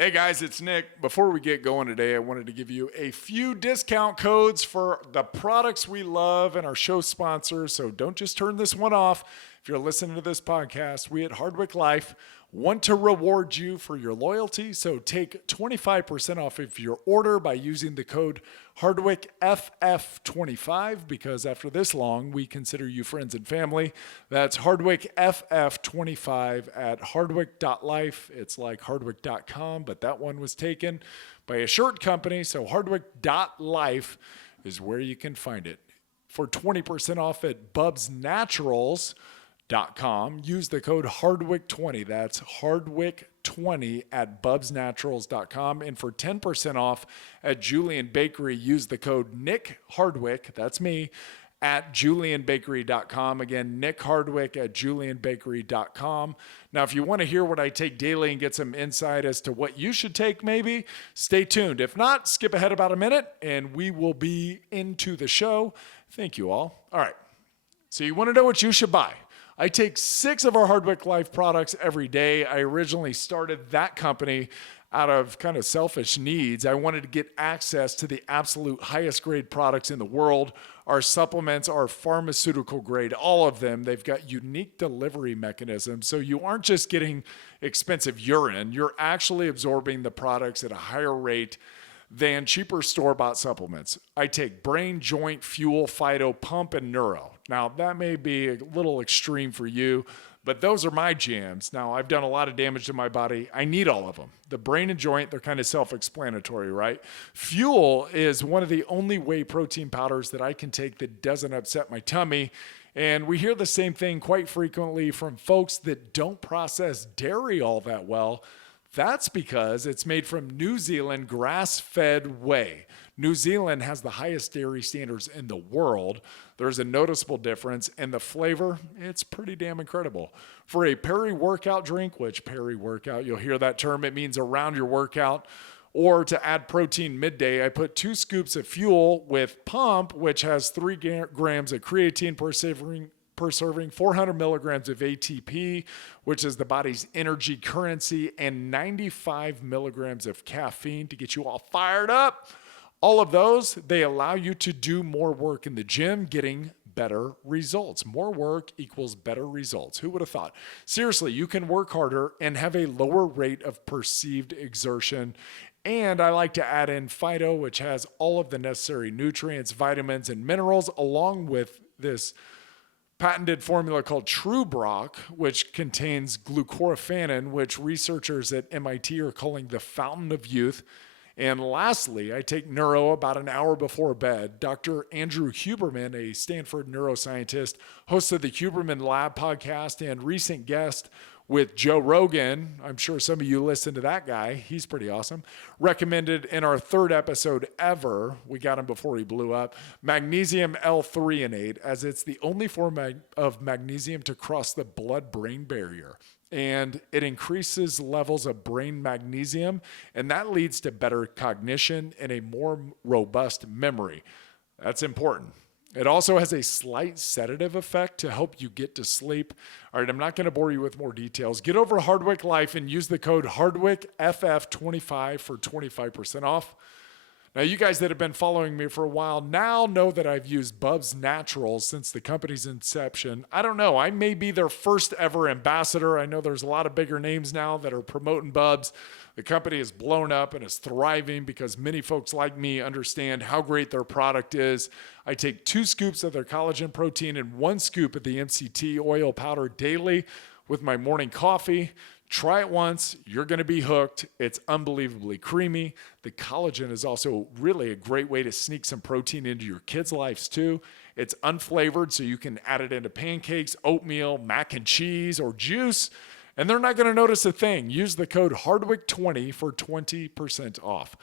Hey guys, it's Nick. Before we get going today, I wanted to give you a few discount codes for the products we love and our show sponsors. So don't just turn this one off. If you're listening to this podcast, we at Hardwick Life want to reward you for your loyalty. So take 25% off of your order by using the code HardwickFF25, because after this long, we consider you friends and family. That's HardwickFF25 at hardwick.life. It's like hardwick.com, but that one was taken by a shirt company. So hardwick.life is where you can find it. For 20% off at bubsnaturals.com, use the code Hardwick20. That's Hardwick20 at bubsnaturals.com. And for 10% off at Julian Bakery, use the code Nick Hardwick, that's me, at julianbakery.com. Again, Nick Hardwick at julianbakery.com. Now, if you want to hear what I take daily and get some insight as to what you should take, maybe, stay tuned. If not, skip ahead about a minute and we will be into the show. Thank you all. All right. So you want to know what you should buy. I take 6 of our Hardwick Life products every day. I originally started that company out of kind of selfish needs. I wanted to get access to the absolute highest grade products in the world. Our supplements are pharmaceutical grade, all of them. They've got unique delivery mechanisms. So you aren't just getting expensive urine, you're actually absorbing the products at a higher rate than cheaper store-bought supplements. I take brain, joint, fuel, phyto, pump, and neuro. Now, that may be a little extreme for you, but those are my jams. Now, I've done a lot of damage to my body. I need all of them. The brain and joint, they're kind of self-explanatory, right? Fuel is one of the only whey protein powders that I can take that doesn't upset my tummy. And we hear the same thing quite frequently from folks that don't process dairy all that well. That's because it's made from New Zealand grass-fed whey. New Zealand has the highest dairy standards in the world. There's a noticeable difference, and the flavor, it's pretty damn incredible. For a peri-workout drink, which peri-workout, you'll hear that term, it means around your workout, or to add protein midday, I put 2 scoops of fuel with pump, which has 3 grams of creatine per serving, 400 milligrams of ATP, which is the body's energy currency, and 95 milligrams of caffeine to get you all fired up. All of those, they allow you to do more work in the gym, getting better results. More work equals better results. Who would have thought? Seriously, you can work harder and have a lower rate of perceived exertion. And I like to add in phyto, which has all of the necessary nutrients, vitamins, and minerals, along with this patented formula called TrueBrock, which contains glucoraphanin, which researchers at MIT are calling the fountain of youth. And lastly, I take neuro about an hour before bed. Dr. Andrew Huberman, a Stanford neuroscientist, host of the Huberman Lab podcast and recent guest with Joe Rogan. I'm sure some of you listen to that guy. He's pretty awesome. Recommended in our 3rd episode ever, we got him before he blew up, magnesium L-threonate, as it's the only form of magnesium to cross the blood-brain barrier. And it increases levels of brain magnesium, and that leads to better cognition and a more robust memory. That's important. It also has a slight sedative effect to help you get to sleep. All right, I'm not going to bore you with more details. Get over to Hardwick Life and use the code HardwickFF25 for 25% off. Now, you guys that have been following me for a while now know that I've used Bubs Naturals since the company's inception. I don't know. I may be their first ever ambassador. I know there's a lot of bigger names now that are promoting Bubs. The company is blown up and is thriving because many folks like me understand how great their product is. I take 2 scoops of their collagen protein and 1 scoop of the MCT oil powder daily with my morning coffee. Try it once, you're going to be hooked. It's unbelievably creamy. The collagen is also really a great way to sneak some protein into your kids' lives too. It's unflavored, so you can add it into pancakes, oatmeal, mac and cheese, or juice, and they're not going to notice a thing. Use the code Hardwick20 for 20% off.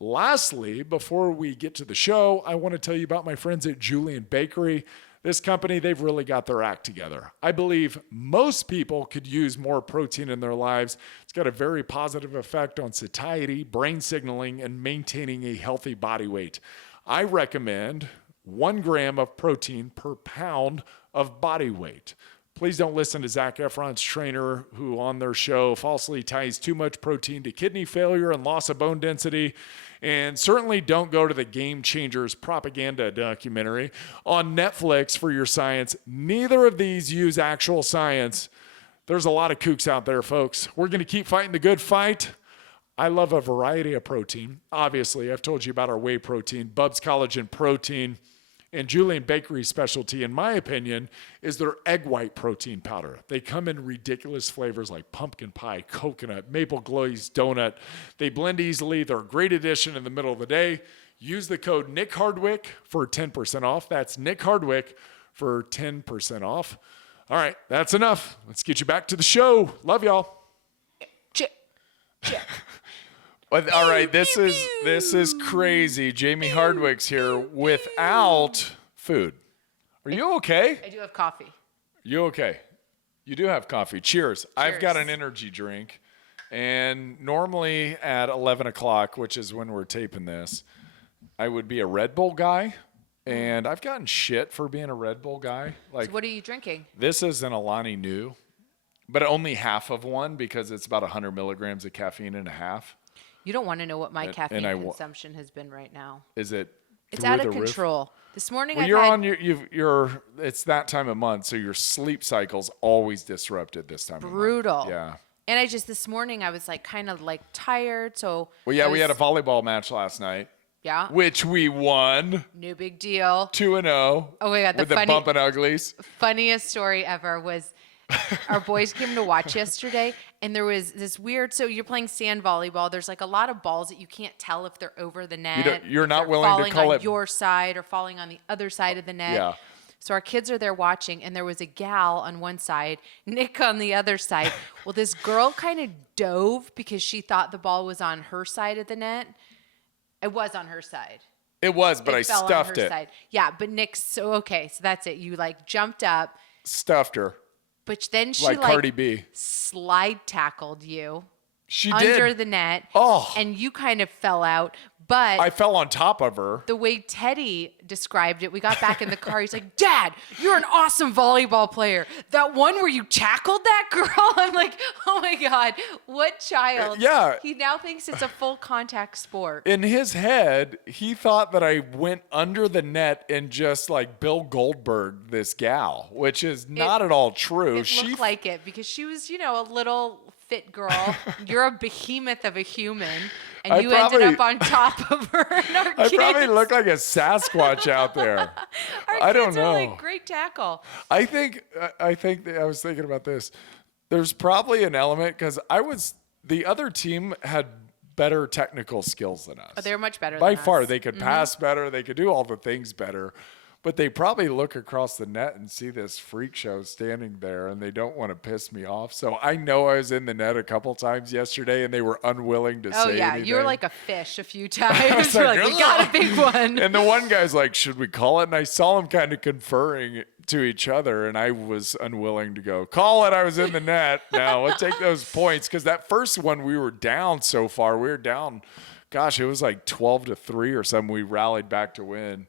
Lastly, before we get to the show, I want to tell you about my friends at Julian Bakery. This company, they've really got their act together. I believe most people could use more protein in their lives. It's got a very positive effect on satiety, brain signaling, and maintaining a healthy body weight. I recommend 1 gram of protein per pound of body weight. Please don't listen to Zac Efron's trainer who on their show falsely ties too much protein to kidney failure and loss of bone density. And certainly don't go to the Game Changers propaganda documentary on Netflix for your science. Neither of these use actual science. There's a lot of kooks out there, folks. We're going to keep fighting the good fight. I love a variety of protein. Obviously, I've told you about our whey protein, Bubs Collagen Protein. And Julian Bakery's specialty, in my opinion, is their egg white protein powder. They come in ridiculous flavors like pumpkin pie, coconut, maple glazed donut. They blend easily. They're a great addition in the middle of the day. Use the code Nick Hardwick for 10% off. That's Nick Hardwick for 10% off. All right, that's enough. Let's get you back to the show. Love y'all. All right, this is crazy. Jayme Hardwick's here without food. Are you okay? I do have coffee. You okay? You do have coffee. Cheers. I've got an energy drink, and normally at 11 o'clock, which is when we're taping this, I would be a Red Bull guy, and I've gotten shit for being a Red Bull guy. So what are you drinking? This is an Alani Nu, but only half of one because it's about 100 milligrams of caffeine and a half. You don't want to know what my caffeine consumption has been right now. Is it? It's out of control. This morning, it's that time of month, so your sleep cycle's always disrupted this time of month. Brutal. Yeah. And this morning I was kind of tired. So. Well, yeah, we had a volleyball match last night. Yeah. Which we won. No big deal. 2-0. Oh my God, with the bumpin' uglies. Funniest story ever was. Our boys came to watch yesterday, and there was this weird. So you're playing sand volleyball. There's a lot of balls that you can't tell if they're over the net. You're not willing to call falling it on your side or falling on the other side of the net. Yeah. So our kids are there watching, and there was a gal on one side, Nick on the other side. Well, this girl kind of dove because she thought the ball was on her side of the net. It was on her side. It was, but I stuffed it. Side. Yeah, but Nick's so that's it. You jumped up, stuffed her. But then she Cardi B slide tackled you. She under did. The net. Oh. And you kind of fell out. But I fell on top of her. The way Teddy described it, we got back in the car. He's like, Dad, you're an awesome volleyball player. That one where you tackled that girl? I'm like, oh my God, what child? Yeah. He now thinks it's a full contact sport. In his head, he thought that I went under the net and just Bill Goldberg this gal, which is not at all true. It looked like it because she was, a little fit girl. You're a behemoth of a human. And you ended up on top of her. And our kids, I probably look like a Sasquatch out there. I don't know. Great tackle. I think that I was thinking about this. There's probably an element because the other team had better technical skills than us. Oh, they're much better by than us. far. They could pass better. They could do all the things better. But they probably look across the net and see this freak show standing there, and they don't want to piss me off. So I know I was in the net a couple times yesterday, and they were unwilling to say anything. You were like a fish a few times. You're we got a big one. And the one guy's like, should we call it? And I saw them kind of conferring to each other, and I was unwilling to go, call it. I was in the net. Now, let's take those points. Because that first one, we were down so far. We were down, gosh, it was 12-3 or something. We rallied back to win.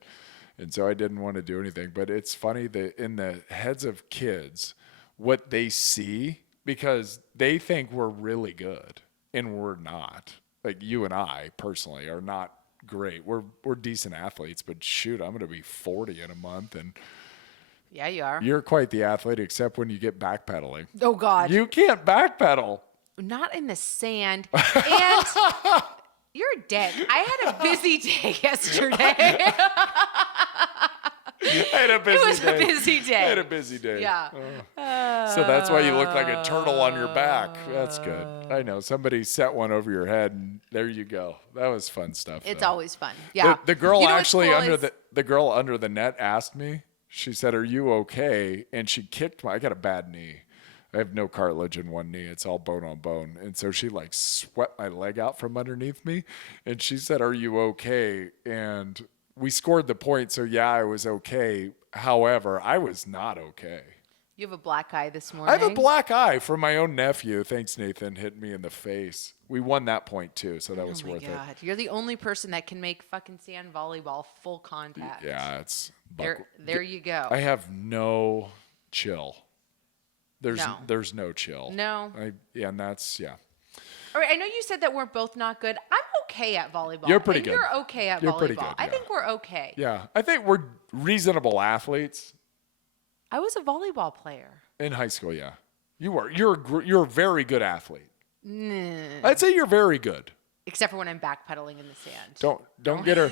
And so I didn't want to do anything. But it's funny that in the heads of kids, what they see, because they think we're really good, and we're not. You and I, personally, are not great. We're decent athletes, but shoot, I'm going to be 40 in a month. And yeah, you are. You're quite the athlete, except when you get backpedaling. Oh, God. You can't backpedal. Not in the sand. And you're a dick. I had a busy day yesterday. A busy day. I had a busy day. Yeah. So that's why you look like a turtle on your back. That's good. I know. Somebody set one over your head, and there you go. That was fun stuff. It's always fun. Yeah. The girl the girl under the net asked me. She said, "Are you okay?" And she kicked I got a bad knee. I have no cartilage in one knee. It's all bone on bone. And so she swept my leg out from underneath me. And she said, "Are you okay?" And we scored the point. So yeah, I was okay. However, I was not okay. You have a black eye this morning. I have a black eye from my own nephew. Thanks, Nathan, hitting me in the face. We won that point too. So that was worth it. You're the only person that can make fucking sand volleyball full contact. Yeah, it's there you go. I have no chill. No. There's no chill. No. And that's, yeah. All right, I know you said that we're both not good. I'm okay at volleyball. You're pretty and good. You're okay at You're volleyball. pretty good, I yeah. think we're okay. Yeah. I think we're reasonable athletes I was a volleyball player. in high school, yeah. You were. You're a very good athlete. Nah. I'd say you're very good. Except for when I'm backpedaling in the sand. Don't get her.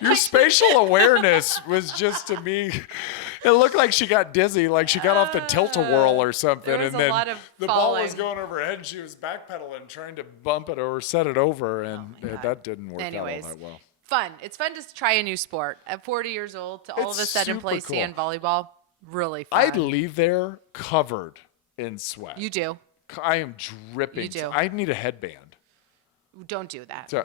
Your spatial awareness was just, to me, it looked like she got dizzy, like she got off the tilt-a-whirl or something. There was and a then lot of the ball was falling. going over her head and she was backpedaling, trying to bump it or set it over, and that didn't work Anyways. out all that well. Fun. It's fun to try a new sport. At 40 years old, to all It's of a sudden play super cool. sand volleyball, really fun. I'd leave there covered in sweat. You do. I am dripping. You do. I need a headband. Don't do that. So,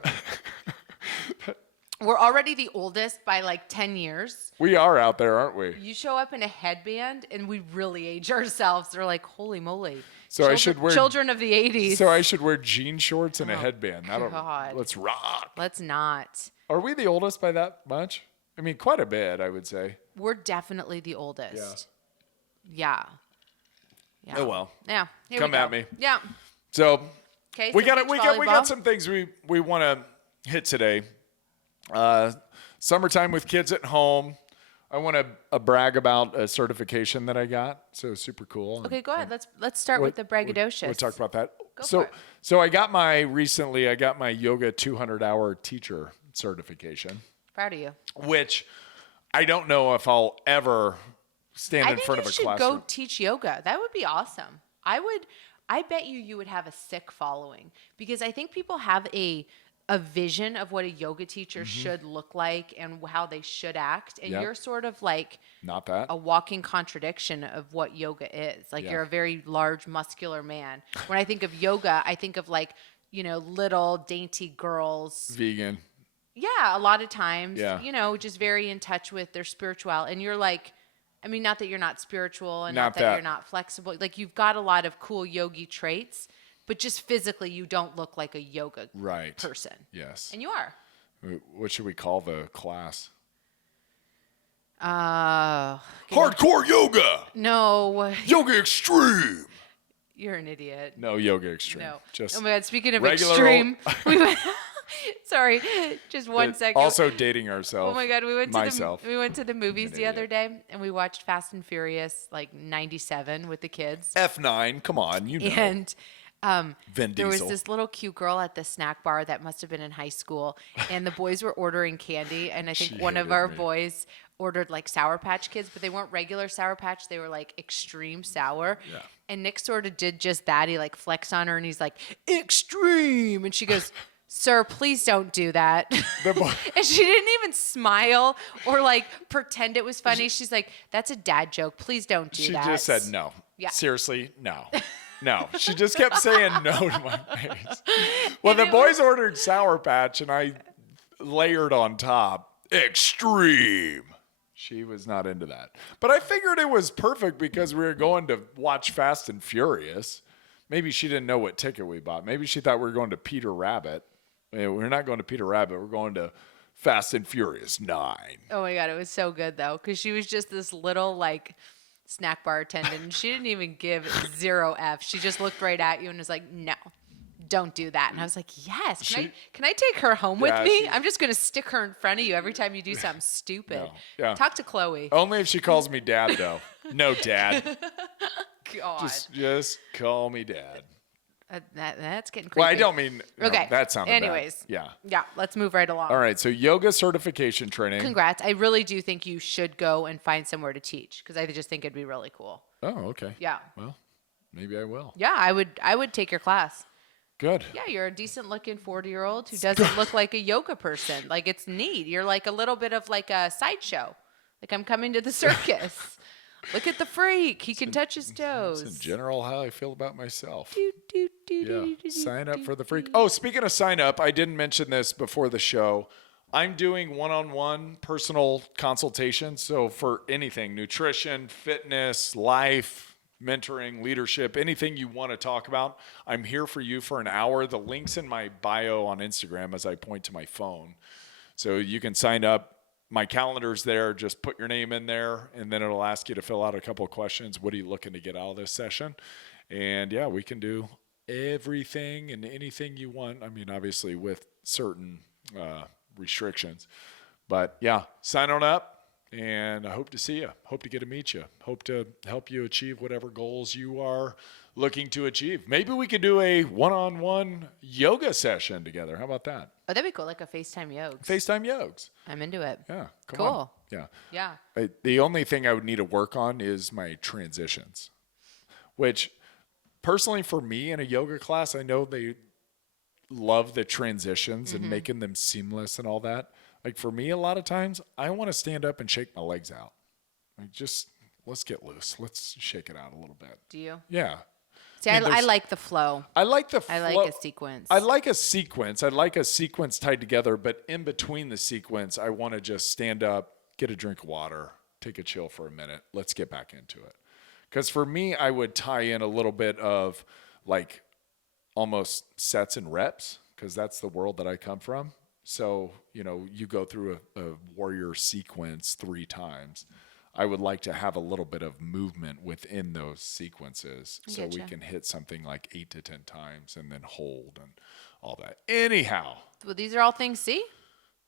We're already the oldest by like 10 years. we are out there, aren't we? You show up in a headband and we really age ourselves. They're like, holy moly. So I should wear children of the 80s. So I should wear jean shorts and a headband. God. Let's rock. Let's not. Are we the oldest by that much? I mean, quite a bit, I would say. We're definitely the oldest. Yeah. Oh well. Yeah. Here Come we go. at me. Yeah. So Okay. we so got beach we volleyball. got some things we want to hit today. Summertime with kids at home. I want to brag about a certification that I got. So super cool. Okay, go ahead. Let's start with the braggadocious. We'll talk about that. Go so for it. so I got my yoga 200-hour teacher certification, Proud of you. which I don't know if I'll ever stand I in think front you of a should classroom. go teach yoga. That would be awesome. I bet you would have a sick following because I think people have a vision of what a yoga teacher should look like and how they should act. And Yep. you're sort of like Not that. a walking contradiction of what yoga is. Like Yeah. you're a very large, muscular man. When I think of yoga, I think of like, little dainty girls. Vegan. Yeah, a lot of times, Yeah. just very in touch with their spirituality. And you're like, I mean, not that you're not spiritual and Not not that that. you're not flexible. Like you've got a lot of cool yogi traits, but just physically you don't look like a yoga Right. person. Yes. And you are. What should we call the class? Hardcore yoga. No, Yoga extreme. you're an idiot. No yoga extreme. No. Just Oh my God, speaking of regular extreme, we went, sorry, just one but second. Also dating ourselves. Oh my God, we went to the movies the idiot. other day and we watched Fast and Furious like 97 with the kids. F9. Come on, you know. And Vin there was Diesel. this little cute girl at the snack bar that must have been in high school, and the boys were ordering candy, and I think She one of hated our me. boys ordered like Sour Patch Kids, but they weren't regular Sour Patch, they were like extreme sour. Yeah. And Nick sort of did just that. He like flexed on her and he's like, extreme. And she goes, sir, please don't do that. The boy- And she didn't even smile or like pretend it was funny. She's like, that's a dad joke. Please don't do She that. just said no. Yeah. Seriously, no. No. She just kept saying no to my face. Well, And the it boys ordered Sour Patch, and I layered on top extreme. She was not into that. But I figured it was perfect because we were going to watch Fast and Furious. Maybe she didn't know what ticket we bought. Maybe she thought we were going to Peter Rabbit. We're not going to Peter Rabbit. We're going to Fast and Furious 9. Oh my God, it was so good though, because she was just this little like snack bar attendant, and she didn't even give 0 F. She just looked right at you and was like, "No, don't do that." And I was like, "Yes, can I take her home with Yeah, me? I'm just gonna stick her in front of you every time you do something stupid." No, yeah. Talk to Chloe. Only if she calls me dad, though. No, dad. God, Just call me dad. that's getting creepy. Well, I don't mean. No, Okay. That sounded bad. Anyways. Yeah. Yeah, let's move right along. All right. So yoga certification training. Congrats. I really do think you should go and find somewhere to teach because I just think it'd be really cool. Oh, okay. Yeah. Well, maybe I will. Yeah, I would take your class. Good. Yeah, you're a decent looking 40-year-old who doesn't look like a yoga person. Like it's neat. You're like a little bit of like a sideshow. Like I'm coming to the circus. Look at the freak. He can touch his toes. It's in general how I feel about myself. Do, do, do, Yeah. do, do, Sign do, up for the do, freak. do. Oh, speaking of sign up, I didn't mention this before the show. I'm doing one-on-one personal consultations. So for anything, nutrition, fitness, life, mentoring, leadership, anything you want to talk about, I'm here for you for an hour. The link's in my bio on Instagram as I point to my phone. So you can sign up my calendar's there. Just put your name in there, and then it'll ask you to fill out a couple of questions. What are you looking to get out of this session? And yeah, we can do everything and anything you want. I mean, obviously with certain restrictions. But yeah, sign on up. And I hope to see you. Hope to get to meet you. Hope to help you achieve whatever goals you are looking to achieve. Maybe we could do a one-on-one yoga session together. How about that? Oh, that'd be cool. Like a FaceTime Yogs. FaceTime yogs. I'm into it. Yeah. Come Cool. on. Yeah. Yeah. The only thing I would need to work on is my transitions, which personally for me in a yoga class, I know they love the transitions and making them seamless and all that. Like for me, a lot of times I want to stand up and shake my legs out. Like just let's get loose. Let's shake it out a little bit. Do you? Yeah. See, I like the flow. I like the flow. I like a sequence. I like a sequence. I like a sequence tied together, but in between the sequence, I want to just stand up, get a drink of water, take a chill for a minute. Let's get back into it. Because for me, I would tie in a little bit of like almost sets and reps, because that's the world that I come from. So, you go through a warrior sequence 3 times. I would like to have a little bit of movement within those sequences so we can hit something like 8 to 10 times and then hold and all that. Anyhow. Well, these are all things, see?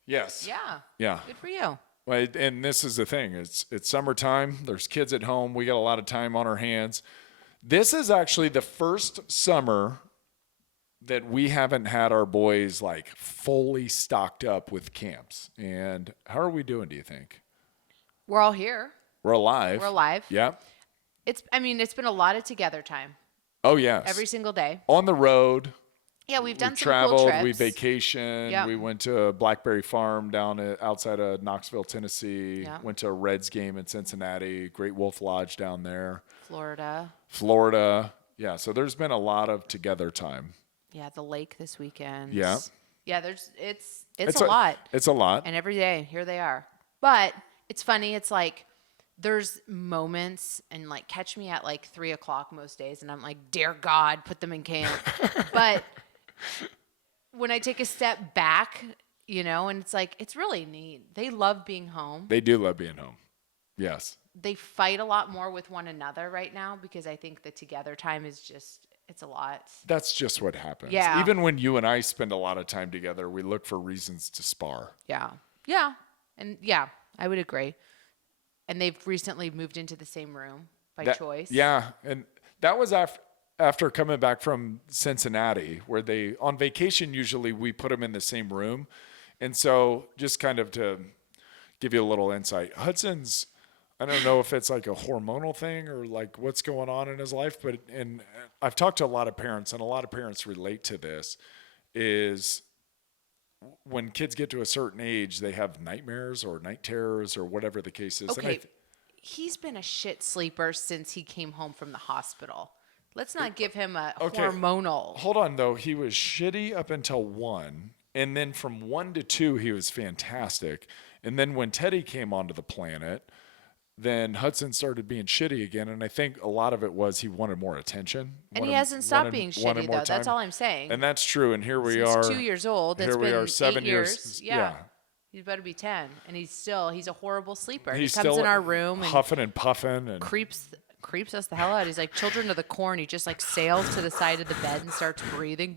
Yes. Yeah. Yeah. Good for you. Well, and this is the thing. It's summertime. There's kids at home. We got a lot of time on our hands. This is actually the first summer that we haven't had our boys like fully stocked up with camps. And how are we doing, do you think? We're all here. We're alive. We're alive. Yeah. It's been a lot of together time. Oh, yes. Every single day. On the road. Yeah, we've done some traveled, cool trips. we vacationed. Yep. We went to Blackberry Farm down outside of Knoxville, Tennessee. Yep. Went to a Reds game in Cincinnati. Great Wolf Lodge down there. Florida. Yeah, so there's been a lot of together time. Yeah, the lake this weekend. Yeah. Yeah, it's a lot. It's a lot. And every day, here they are. But it's funny. It's like there's moments and like catch me at like 3:00 most days. And I'm like, dear God, put them in camp. But when I take a step back, and it's like, it's really neat. They love being home. They do love being home. Yes. They fight a lot more with one another right now because I think the together time is just, it's a lot. That's just what happens. Yeah. Even when you and I spend a lot of time together, we look for reasons to spar. Yeah. Yeah. And yeah, I would agree. And they've recently moved into the same room by choice. Yeah. And that was after coming back from Cincinnati, where on vacation, usually we put them in the same room. And so just kind of to give you a little insight, Hudson's, I don't know if it's like a hormonal thing or like what's going on in his life, and I've talked to a lot of parents, and a lot of parents relate to this, is when kids get to a certain age, they have nightmares or night terrors or whatever the case is. Okay, he's been a shit sleeper since he came home from the hospital. Let's not give him a hormonal. Hold on, though. He was shitty up until 1, and then from 1 to 2, he was fantastic. And then when Teddy came onto the planet, then Hudson started being shitty again, and I think a lot of it was he wanted more attention. And he hasn't stopped being shitty, though. That's all I'm saying. And that's true, and here we are. He's 2 years old. It's been 7 8 years. Yeah. He's about to be 10, and he's a horrible sleeper. He comes in our room and huffing and puffing and creeps us the hell out. He's like Children of the Corn. He just like sails to the side of the bed and starts breathing.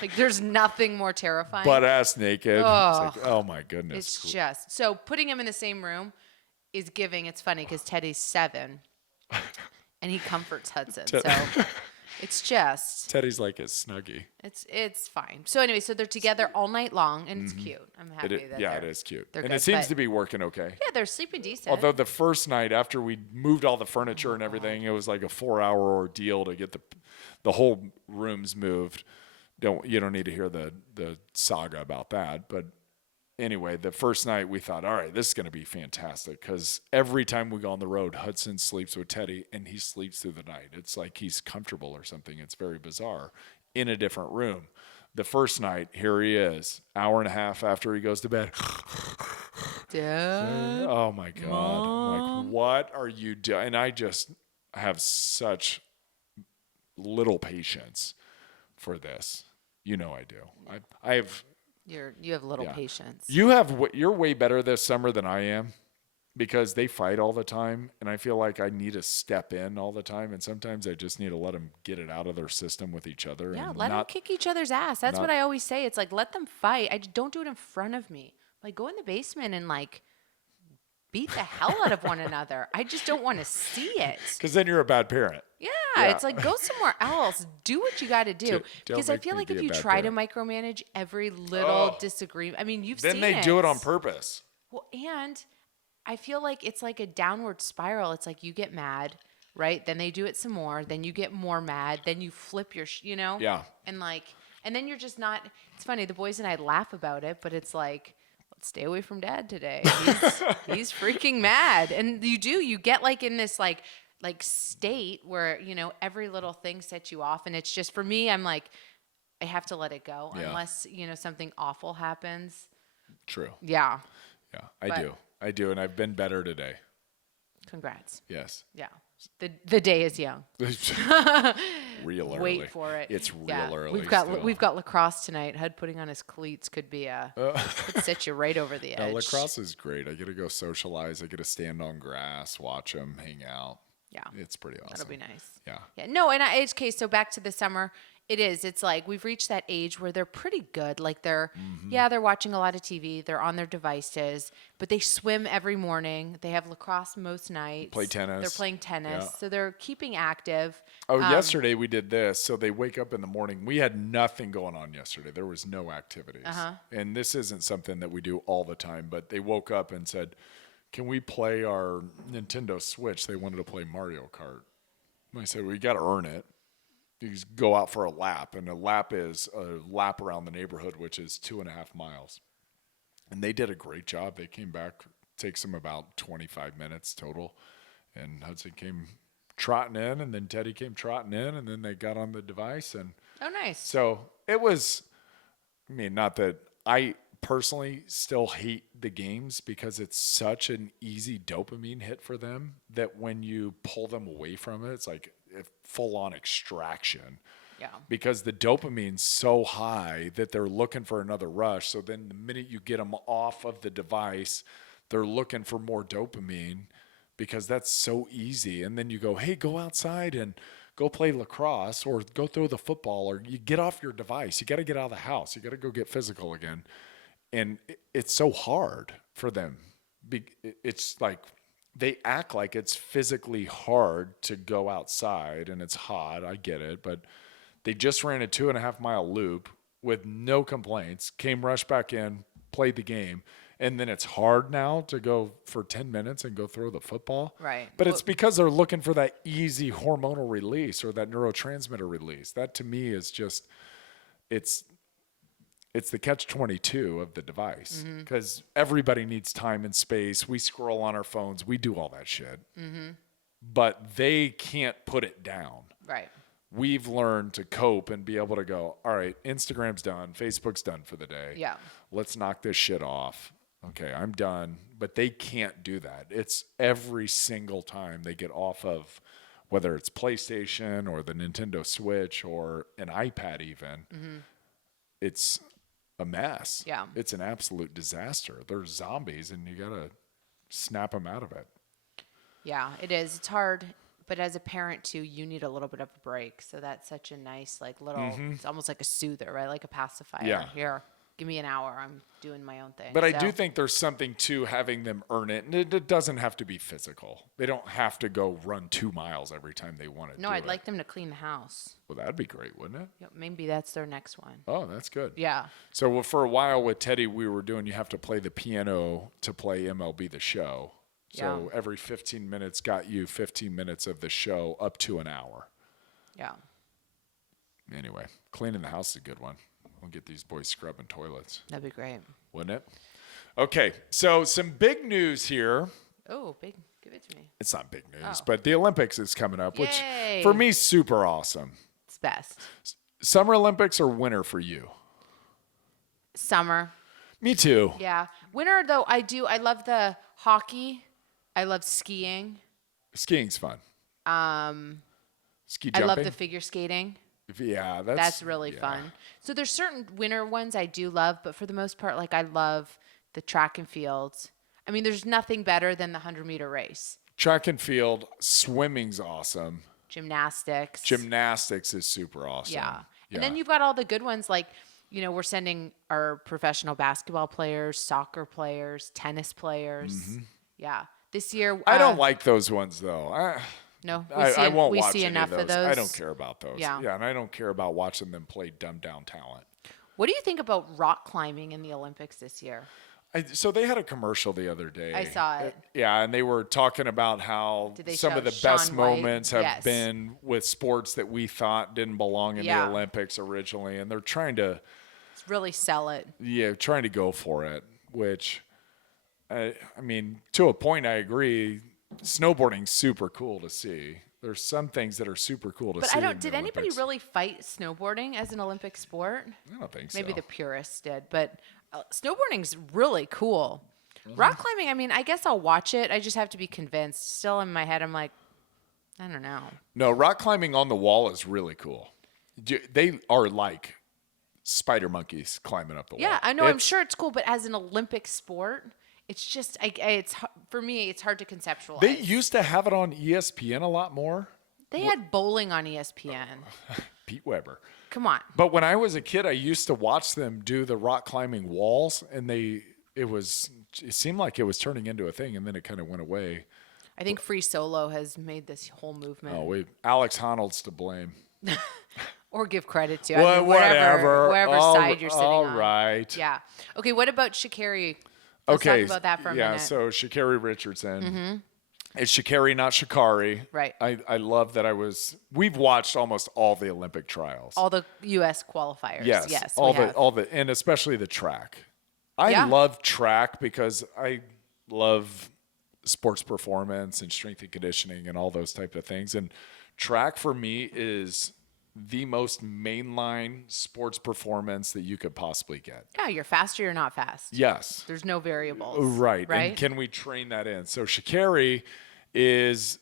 Like there's nothing more terrifying. Butt ass naked. Oh, it's like, oh my goodness. It's just so putting him in the same room is giving. It's funny because Teddy's 7, and he comforts Hudson. So it's just Teddy's like his snuggie. It's fine. So anyway, so they're together all night long, and it's cute. I'm happy it is cute, and good, it seems to be working okay. Yeah, they're sleeping decent. Although the first night after we moved all the furniture and everything, it was like a 4-hour ordeal to get the whole rooms moved. You don't need to hear the saga about that, but anyway, the first night we thought, all right, this is going to be fantastic because every time we go on the road, Hudson sleeps with Teddy and he sleeps through the night. It's like he's comfortable or something. It's very bizarre in a different room. The first night, here he is, hour and a half after he goes to bed. Dad, oh my God. Mom. I'm like, what are you doing? And I just have such little patience for this. I do. I have You have little patience. You're way better this summer than I am because they fight all the time. And I feel like I need to step in all the time. And sometimes I just need to let them get it out of their system with each other. Yeah, and let them kick each other's ass. That's what I always say. It's like, let them fight. I just don't do it in front of me. Like, go in the basement and like beat the hell out of one another. I just don't want to see it. Because then you're a bad parent. Yeah, it's like, go somewhere else. Do what you got to do. Because I make feel me like be if a you bad try parent. to micromanage every little disagreement, I mean, you've seen it. Then they do it on purpose. Well, and I feel like it's like a downward spiral. It's like you get mad, right? Then they do it some more. Then you get more mad. Then you flip your, Yeah. And then you're just not. It's funny. The boys and I laugh about it, but it's like, let's stay away from Dad today. He's freaking mad, and you get like in this like state where every little thing sets you off, and it's just for me. I'm like, I have to let it go unless something awful happens. True. Yeah. Yeah, I do, and I've been better today. Congrats. Yes. Yeah. The day is young. Real early. Wait for it. It's real early. We've got lacrosse tonight. Hud putting on his cleats could be could set you right over the edge. Lacrosse is great. I get to go socialize. I get to stand on grass, watch them, hang out. Yeah. It's pretty awesome. That'll be nice. Yeah. Yeah. No, and okay, so back to the summer. It's like we've reached that age where they're pretty good. Like they're watching a lot of TV. They're on their devices, but they swim every morning. They have lacrosse most nights. Play tennis. They're playing tennis. Yeah. So they're keeping active. Oh, yesterday we did this. So they wake up in the morning. We had nothing going on yesterday. There was no activities. And this isn't something that we do all the time, but they woke up and said, can we play our Nintendo Switch? They wanted to play Mario Kart. And I said, well, you got to earn it. You just go out for a lap, and a lap is a lap around the neighborhood, which is 2.5 miles. And they did a great job. They came back, takes them about 25 minutes total. And Hudson came trotting in, and then Teddy came trotting in, and then they got on the device. And oh, nice. So it was, not that I personally still hate the games because it's such an easy dopamine hit for them that when you pull them away from it, it's like a full-on extraction. Yeah. Because the dopamine's so high that they're looking for another rush. So then the minute you get them off of the device, they're looking for more dopamine because that's so easy. And then you go, hey, go outside and go play lacrosse or go throw the football, or you get off your device. You got to get out of the house. You got to go get physical again. And it's so hard for them. It's like they act like it's physically hard to go outside, and it's hot. I get it. But they just ran a 2.5 mile loop with no complaints, came rushed back in, played the game. And then it's hard now to go for 10 minutes and go throw the football. Right. But it's because they're looking for that easy hormonal release or that neurotransmitter release. That to me is just, it's the catch-22 of the device because everybody needs time and space. We scroll on our phones. We do all that shit. But they can't put it down. Right. We've learned to cope and be able to go, all right, Instagram's done. Facebook's done for the day. Yeah. Let's knock this shit off. Okay, I'm done. But they can't do that. It's every single time they get off of whether it's PlayStation or the Nintendo Switch or an iPad even, it's a mess. Yeah. It's an absolute disaster. They're zombies, and you got to snap them out of it. Yeah, it is. It's hard. But as a parent, too, you need a little bit of a break. So that's such a nice, like, little, it's almost like a soother, right? Like a pacifier. Yeah. Here, give me an hour. I'm doing my own thing. But I do think there's something to having them earn it. And it doesn't have to be physical. They don't have to go run 2 miles every time they want to do it. No, I'd like them to clean the house. Well, that'd be great, wouldn't it? Yep, maybe that's their next one. Oh, that's good. Yeah. So for a while with Teddy, we were doing, you have to play the piano to play MLB The Show. So every 15 minutes got you 15 minutes of the show up to an hour. Yeah. Anyway, cleaning the house is a good one. We'll get these boys scrubbing toilets. That'd be great. Wouldn't it? Okay, so some big news here. Oh, big. Give it to me. It's not big news, but the Olympics is coming up, which for me is super awesome. It's best. Summer Olympics or winter for you? Summer. Me too. Yeah. Winter, though, I love the hockey. I love skiing. Skiing's fun. Ski jumping. I love the figure skating. Yeah, That's really fun. So there's certain winter ones I do love, but for the most part, like I love the track and field. I mean, there's nothing better than the 100-meter race. Track and field, swimming's awesome. Gymnastics. Gymnastics is super awesome. Yeah. And then you've got all the good ones like, we're sending our professional basketball players, soccer players, tennis players. Mm-hmm. Yeah. This year. I don't like those ones, though. No, I won't we watch see any enough of of those. those. I don't care about those. Yeah. And I don't care about watching them play dumbed down talent. What do you think about rock climbing in the Olympics this year? So they had a commercial the other day. I saw it. Yeah, and they were talking about how some of the best moments have been with sports that we thought didn't belong in the Olympics originally, and they're trying to really sell it. Yeah, trying to go for it, which, I mean, to a point, I agree. Snowboarding's super cool to see. There's some things that are super cool to see. But did anybody really fight snowboarding as an Olympic sport? I don't think so. Maybe the purists did, but snowboarding's really cool. Mm-hmm. Rock climbing, I mean, I guess I'll watch it. I just have to be convinced. Still in my head, I'm like, I don't know. No, rock climbing on the wall is really cool. They are like spider monkeys climbing up the wall. Yeah, I know. I'm sure it's cool, but as an Olympic sport, it's just, for me, it's hard to conceptualize. They used to have it on ESPN a lot more. They had bowling on ESPN. Pete Weber. Come on. But when I was a kid, I used to watch them do the rock climbing walls, and it seemed like it was turning into a thing, and then it kind of went away. I think free solo has made this whole movement. Oh, Alex Honnold's to blame. Or give credit to. Well, whatever. Side you're sitting on. All right. Yeah. Okay, what about Sha'Carri? Let's talk about that for a minute. Yeah, so Sha'Carri Richardson. Mm-hmm. It's Sha'Carri, not Sha'Carri. Right. I love that we've watched almost all the Olympic trials. All the U.S. qualifiers. Yes. All the, and especially the track. I love track because I love sports performance and strength and conditioning and all those type of things. And track for me is the most mainline sports performance that you could possibly get. Yeah, you're fast or you're not fast. Yes. There's no variables. Right. And can we train that in? So Sha'Carri is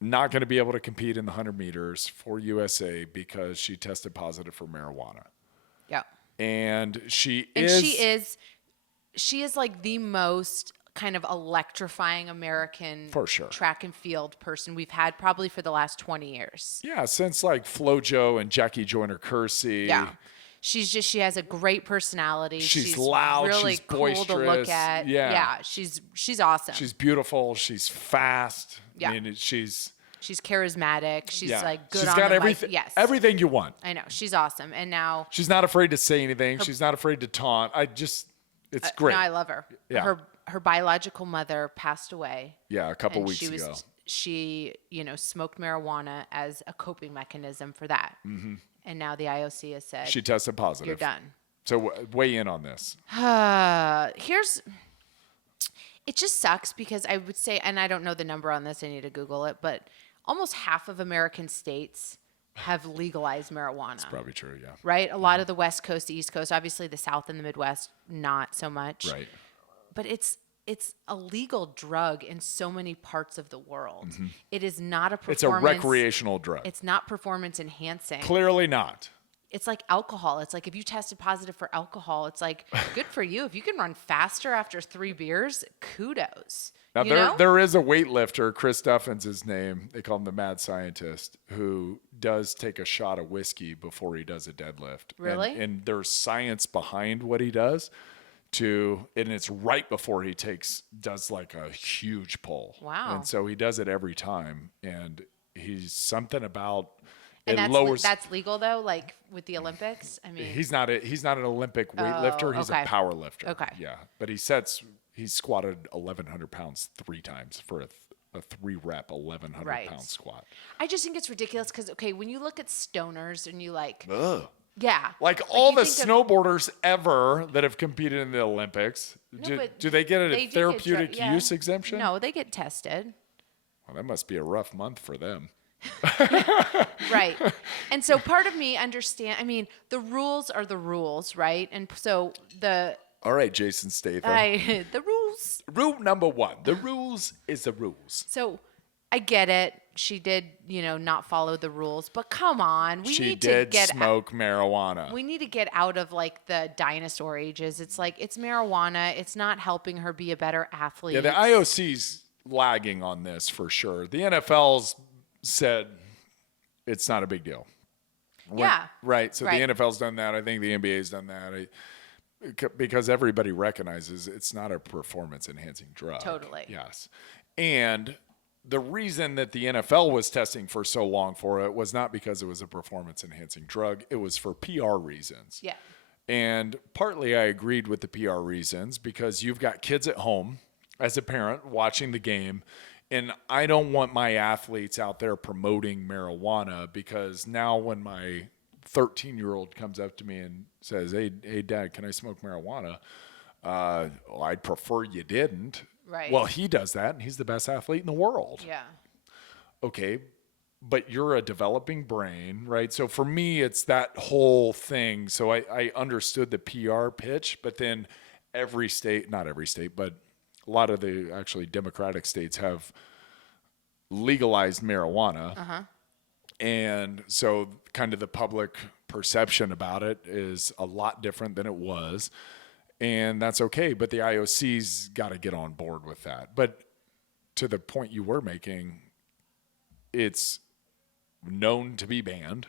not going to be able to compete in the 100 meters for USA because she tested positive for marijuana. Yeah. And she is like the most kind of electrifying American for sure track and field person we've had probably for the last 20 years. Yeah, since like FloJo and Jackie Joyner-Kersee. Yeah. She has a great personality. She's loud, really she's cool boisterous. to look at. Yeah, she's awesome. She's beautiful, she's fast. Yeah. I mean, she's charismatic. She's like good she's on got the everything, mic. Yes. everything you want. I know. She's awesome. And now she's not afraid to say anything. She's not afraid to taunt. It's great. No, I love her. Yeah. Her biological mother passed away. Yeah, a couple weeks ago. She, smoked marijuana as a coping mechanism for that. Mm-hmm. And now the IOC has said she tested positive. You're done. So weigh in on this. It just sucks because I would say, and I don't know the number on this, I need to Google it, but almost half of American states have legalized marijuana. That's probably true, yeah. Right? A lot of the West Coast, the East Coast, obviously the South and the Midwest, not so much. Right. But it's a legal drug in so many parts of the world. Mm-hmm. It is not a performance. It's a recreational drug. It's not performance enhancing. Clearly not. It's like alcohol. It's like if you tested positive for alcohol, it's like good for you. If you can run faster after 3 beers, kudos. Now there is a weightlifter, Chris Duffin's his name. They call him the mad scientist, who does take a shot of whiskey before he does a deadlift. Really? And there's science behind what he does. And it's right before he does like a huge pull. Wow. And so he does it every time. And he's something about and it lowers. That's legal though, like with the Olympics. I mean, he's not an Olympic weightlifter. He's a power lifter. Okay. Yeah. But he squatted 1,100 pounds 3 times for a 3-rep 1,100 pound squat. I just think it's ridiculous because when you look at stoners and you like. Ugh. Yeah. Like all the snowboarders ever that have competed in the Olympics, do they get a therapeutic use exemption? No, they get tested. Well, that must be a rough month for them. Right. And so part of me the rules are the rules, right? And so all right, Jason Statham. The rules. Rule number 1, the rules is the rules. So I get it. she did, not follow the rules. But come on, She did smoke marijuana. We need to get out of like the dinosaur ages. It's like it's marijuana. It's not helping her be a better athlete. Yeah, the IOC's lagging on this for sure. The NFL's said it's not a big deal. Yeah. Right. So the NFL's done that. I think the NBA's done that. Because everybody recognizes it's not a performance-enhancing drug. Totally. Yes. And the reason that the NFL was testing for so long for it was not because it was a performance-enhancing drug. It was for PR reasons. Yeah. And partly I agreed with the PR reasons because you've got kids at home as a parent watching the game, and I don't want my athletes out there promoting marijuana because now when my 13-year-old comes up to me and says, hey, Dad, can I smoke marijuana? I'd prefer you didn't. Right. Well, he does that, and he's the best athlete in the world. Yeah. Okay, but you're a developing brain, right? So for me, it's that whole thing. So I understood the PR pitch, but then every state, not every state, but a lot of the actually Democratic states have legalized marijuana. Uh-huh. And so kind of the public perception about it is a lot different than it was. And that's okay. But the IOC's got to get on board with that. But to the point you were making, it's known to be banned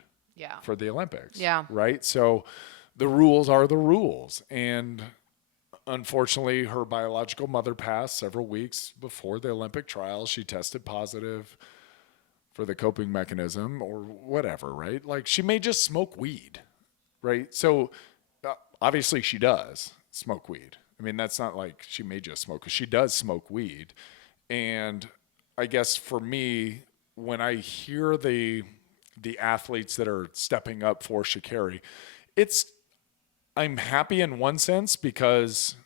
for the Olympics. Yeah. Right? So the rules are the rules. And unfortunately, her biological mother passed several weeks before the Olympic trials. She tested positive for the coping mechanism or whatever, right? Like she may just smoke weed, right? So obviously she does smoke weed. I mean, that's not like she may just smoke, because she does smoke weed. And I guess for me, when I hear the athletes that are stepping up for Sha'Carri, I'm happy in one sense because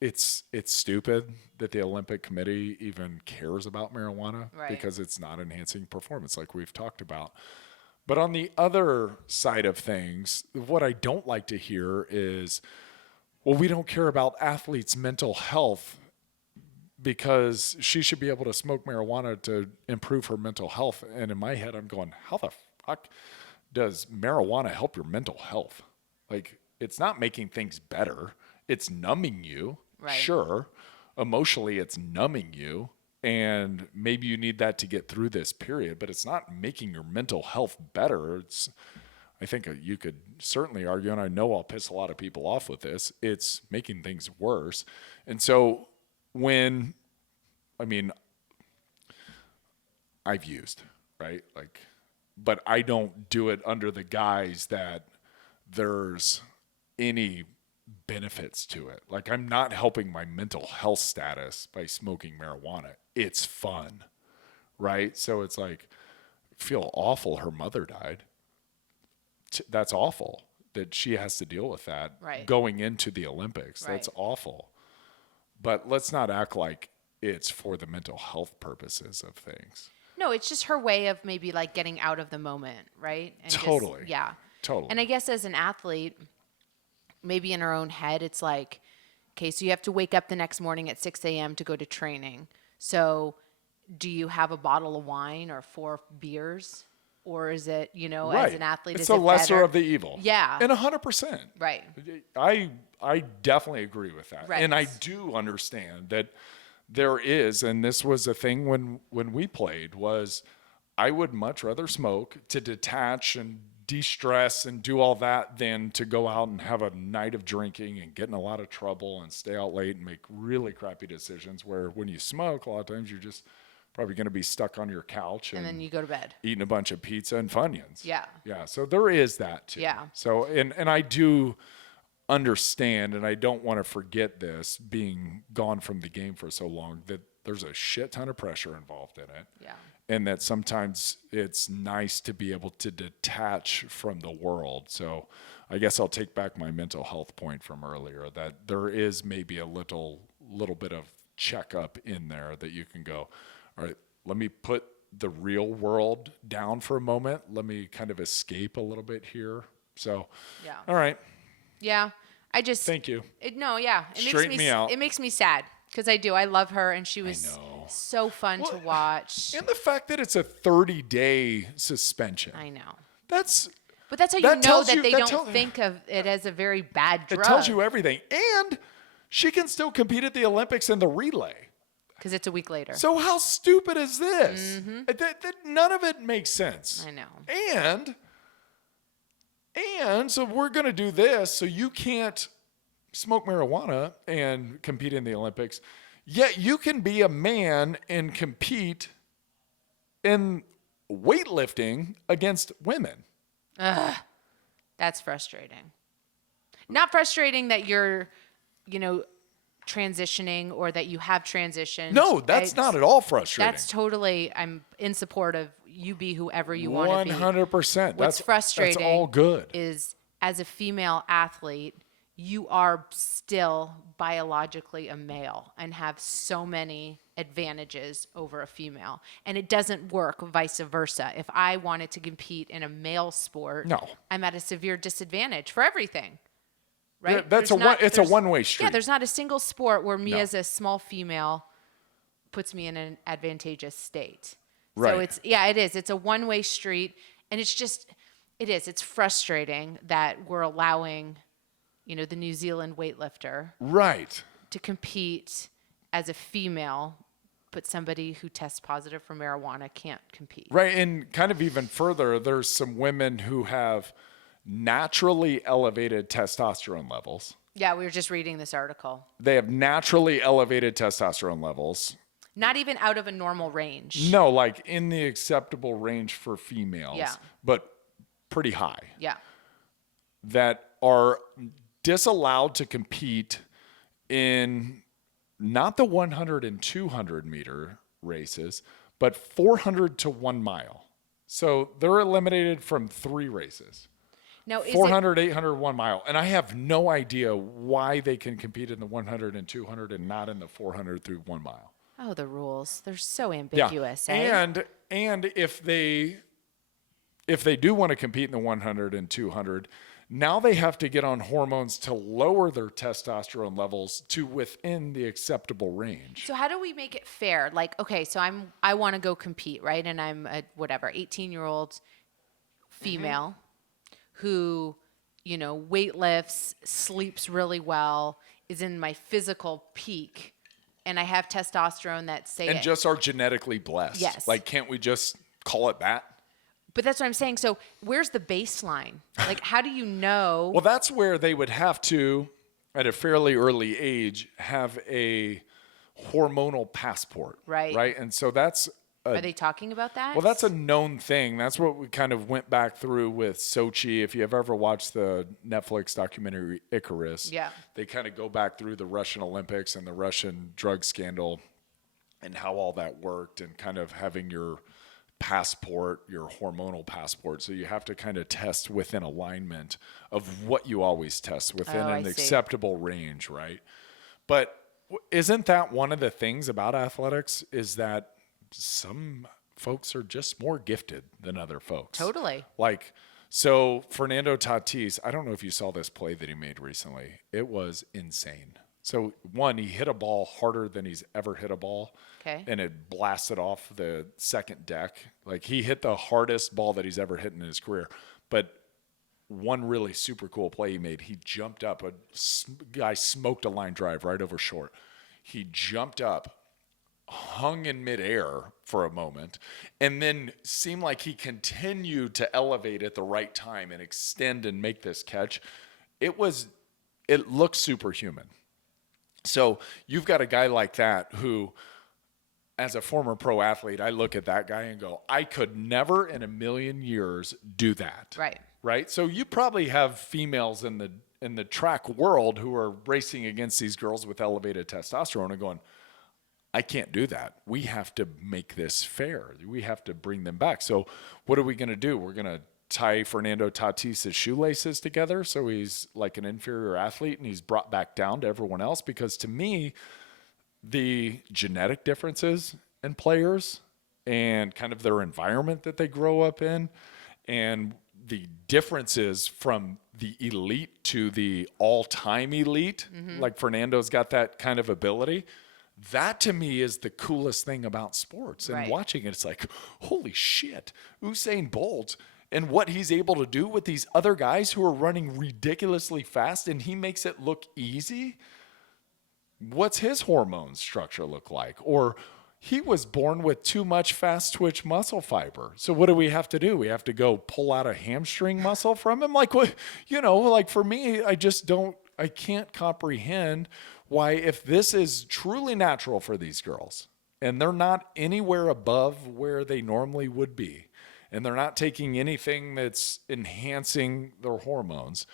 it's stupid that the Olympic Committee even cares about marijuana, because it's not enhancing performance like we've talked about. But on the other side of things, what I don't like to hear is, well, we don't care about athletes' mental health because she should be able to smoke marijuana to improve her mental health. And in my head, I'm going, how the fuck does marijuana help your mental health? Like, it's not making things better. It's numbing you. Right. Sure. Emotionally, it's numbing you. And maybe you need that to get through this period, but it's not making your mental health better. I think you could certainly argue, and I know I'll piss a lot of people off with this, it's making things worse. And so I've used, right? Like, but I don't do it under the guise that there's any benefits to it. Like, I'm not helping my mental health status by smoking marijuana. It's fun, right? So it's like, feel awful her mother died. That's awful that she has to deal with that going into the Olympics. That's awful. But let's not act like it's for the mental health purposes of things. No, it's just her way of maybe like getting out of the moment, right? And totally. Totally. And I guess as an athlete, maybe in her own head, it's like, okay, so you have to wake up the next morning at 6 a.m. to go to training. So do you have a bottle of wine or 4 beers? Or is it, as an athlete, it's is the it lesser better? of the evil. Yeah. And 100%. Right. I definitely agree with that. Right. And I do understand that there is, and this was a thing when we played, was I would much rather smoke to detach and de-stress and do all that than to go out and have a night of drinking and get in a lot of trouble and stay out late and make really crappy decisions, where when you smoke, a lot of times you're just probably going to be stuck on your couch and then you go to bed eating a bunch of pizza and Funyuns. Yeah. So there is that too. Yeah. So, and I do understand, and I don't want to forget this, being gone from the game for so long, that there's a shit ton of pressure involved in it. Yeah. And that sometimes it's nice to be able to detach from the world. So I guess I'll take back my mental health point from earlier, that there is maybe a little bit of checkup in there that you can go, all right, let me put the real world down for a moment. Let me kind of escape a little bit here. So, all right. Yeah. Thank you. It makes Straighten me out. It makes me sad because I love her, and she was. I know. So fun to watch. And the fact that it's a 30-day suspension. I know. But that's how you know that they don't think of it as a very bad drug. It tells you everything. And she can still compete at the Olympics in the relay. Because it's a week later. So how stupid is this? None of it makes sense. I know. And so we're going to do this so you can't smoke marijuana and compete in the Olympics. Yet you can be a man and compete in weightlifting against women. That's frustrating. Not frustrating that you're, transitioning or that you have transitioned. No, that's not at all frustrating. That's totally, I'm in support of you be whoever you want to be. 100%. What's frustrating that's all good. Is as a female athlete, you are still biologically a male and have so many advantages over a female. And it doesn't work vice versa. If I wanted to compete in a male sport, I'm at a severe disadvantage for everything. Right? Yeah, it's a one-way street. Yeah, there's not a single sport where me as a small female puts me in an advantageous state. Right. So it is. It's a one-way street. And it's frustrating that we're allowing, the New Zealand weightlifter to compete as a female, but somebody who tests positive for marijuana can't compete. Right. And kind of even further, there's some women who have naturally elevated testosterone levels. Yeah, we were just reading this article. They have naturally elevated testosterone levels. Not even out of a normal range. No, like in the acceptable range for females, but pretty high. Yeah. That are disallowed to compete in not the 100 and 200 meter races, but 400 to 1 mile. So they're eliminated from 3 races. Now, 400, 800, 1 mile. And I have no idea why they can compete in the 100 and 200 and not in the 400 through 1 mile. Oh, the rules. They're so ambiguous. Yeah. And if they do want to compete in the 100 and 200, now they have to get on hormones to lower their testosterone levels to within the acceptable range. So how do we make it fair? Like, okay, so I want to go compete, right? And I'm a 18-year-old female who, weight lifts, sleeps really well, is in my physical peak, and I have testosterone that just are genetically blessed. Yes. Like, can't we just call it that? But that's what I'm saying. So where's the baseline? Like, how do you know? Well, that's where they would have to, at a fairly early age, have a hormonal passport. Right. Right. And so that's. Are they talking about that? Well, that's a known thing. That's what we kind of went back through with Sochi. If you have ever watched the Netflix documentary Icarus, they kind of go back through the Russian Olympics and the Russian drug scandal and how all that worked and kind of having your passport, your hormonal passport. So you have to kind of test within alignment of what you always test within an acceptable range, right? But isn't that one of the things about athletics is that some folks are just more gifted than other folks? Totally. Like, so Fernando Tatis, I don't know if you saw this play that he made recently. It was insane. So one, he hit a ball harder than he's ever hit a ball. Okay. And it blasted off the second deck. Like, he hit the hardest ball that he's ever hit in his career. But one really super cool play he made, he jumped up. A guy smoked a line drive right over short. He jumped up, hung in midair for a moment, and then seemed like he continued to elevate at the right time and extend and make this catch. It looked superhuman. So you've got a guy like that who, as a former pro athlete, I look at that guy and go, I could never in a million years do that. Right. Right. So you probably have females in the track world who are racing against these girls with elevated testosterone and going, I can't do that. We have to make this fair. We have to bring them back. So what are we going to do? We're going to tie Fernando Tatis' shoelaces together so he's like an inferior athlete and he's brought back down to everyone else? Because to me, the genetic differences in players and kind of their environment that they grow up in and the differences from the elite to the all-time elite, like Fernando's got that kind of ability. That to me is the coolest thing about sports. And Right. watching it, it's like, holy shit, Usain Bolt and what he's able to do with these other guys who are running ridiculously fast, and he makes it look easy. What's his hormone structure look like? Or he was born with too much fast twitch muscle fiber. So what do we have to do? We have to go pull out a hamstring muscle from him? Like, what, like for me, I can't comprehend why, if this is truly natural for these girls and they're not anywhere above where they normally would be, and they're not taking anything that's enhancing their hormones,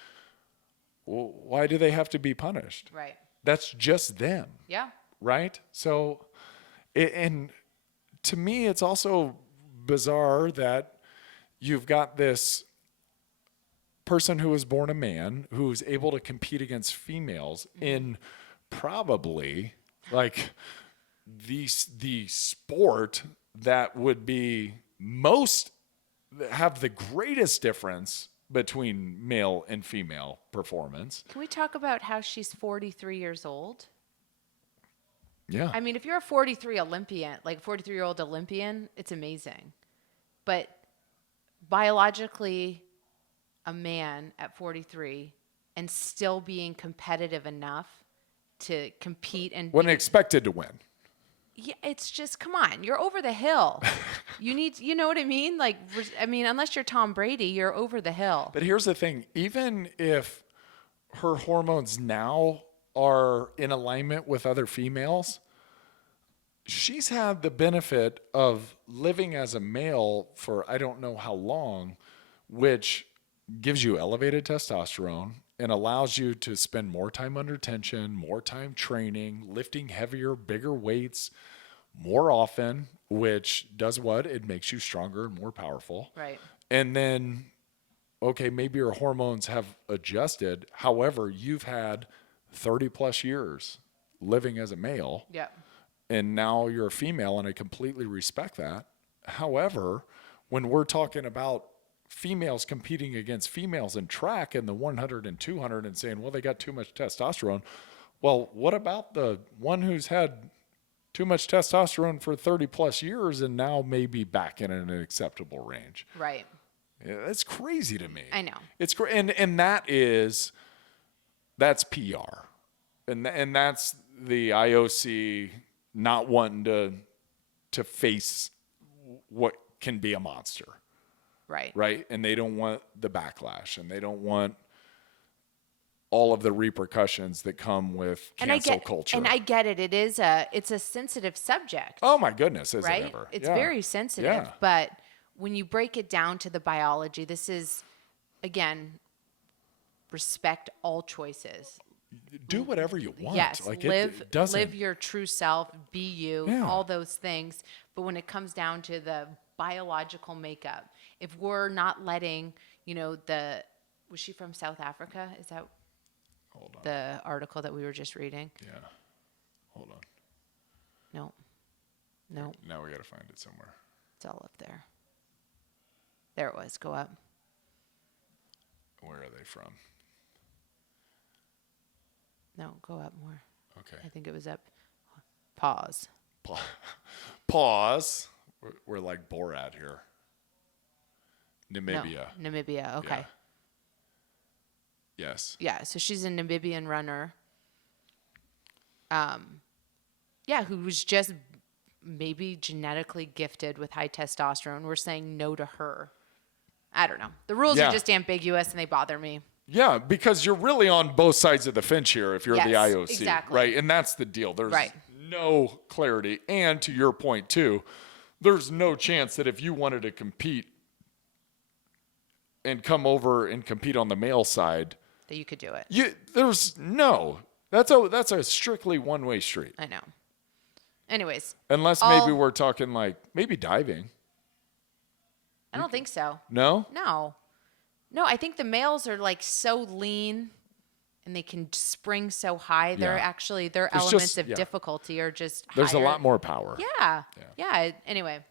well, why do they have to be punished? Right. That's just them. Yeah. Right? So, and to me, it's also bizarre that you've got this person who was born a man who's able to compete against females in probably like the sport that would be have the greatest difference between male and female performance. Can we talk about how she's 43 years old? Yeah. I mean, if you're a 43-year-old Olympian, it's amazing. But biologically, a man at 43 and still being competitive enough to compete and Wasn't expected to win. Yeah, it's just, come on, you're over the hill. You know what I mean? Like, unless you're Tom Brady, you're over the hill. But here's the thing, even if her hormones now are in alignment with other females, she's had the benefit of living as a male for I don't know how long, which gives you elevated testosterone and allows you to spend more time under tension, more time training, lifting heavier, bigger weights more often, which does what? It makes you stronger and more powerful. Right. And then, okay, maybe your hormones have adjusted. However, you've had 30 plus years living as a male. Yeah. And now you're a female, and I completely respect that. However, when we're talking about females competing against females in track in the 100 and 200 and saying, well, they got too much testosterone. Well, what about the one who's had too much testosterone for 30 plus years and now maybe back in an acceptable range? Right. Yeah, that's crazy to me. I know. It's and that's PR. And that's the IOC not wanting to face what can be a monster. Right. Right. And they don't want the backlash, and they don't want all of the repercussions that come with cancel culture. And I get it. It's a sensitive subject. Oh my goodness. Is right? it ever? It's Yeah. very sensitive. Yeah. But when you break it down to the biology, this is, again, respect all choices. Do whatever you want. Yes, Like live it live your true self, be you, Yeah. all those things. But when it comes down to the biological makeup, if we're not letting, was she from South Africa? Is that Hold on. the article that we were just reading? Yeah. Hold on. No. No, Now we got to find it somewhere. it's all up there. There it was. Go up. Where are they from? No, go up more. Okay. I think it was up. Pause. Pause. We're like Borat here. Namibia. No, Namibia. Okay. Yeah. Yes. Yeah, so she's a Namibian runner. Who was just maybe genetically gifted with high testosterone. We're saying no to her. I don't know. The rules Yeah. are just ambiguous and they bother me. Yeah, because you're really on both sides of the fence here if you're the Yes, IOC. exactly. Right? And that's the deal. There's Right. no clarity. And to your point, too, there's no chance that if you wanted to compete and come over and compete on the male side, That you could do it. there's no. That's a strictly one-way street. I know. Anyways, Unless maybe we're talking like maybe diving. I don't think so. No? No, I think the males are like so lean and they can spring so high. They're Yeah. actually, their There's elements just- of yeah. difficulty are just There's higher. a lot more power. Yeah. Anyway,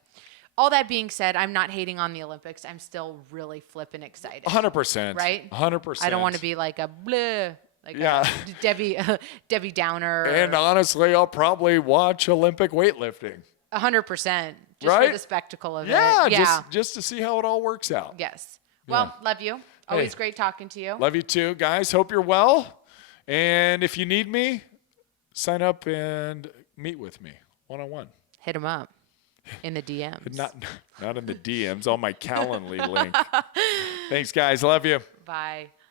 all that being said, I'm not hating on the Olympics. I'm still really flippin' excited. 100%. Right? 100%. I don't want to be like a bleh like Yeah. Debbie Downer. And honestly, I'll probably watch Olympic weightlifting. 100%. Just Right? for the spectacle of Yeah, it. Yeah. just to see how it all works out. Yes. Well, love you. Always Hey. great talking to you. Love you too, guys. Hope you're well. And if you need me, sign up and meet with me one-on-one. Hit him up in the DMs. Not in the DMs, on my Calendly link. Thanks, guys. Love you. Bye.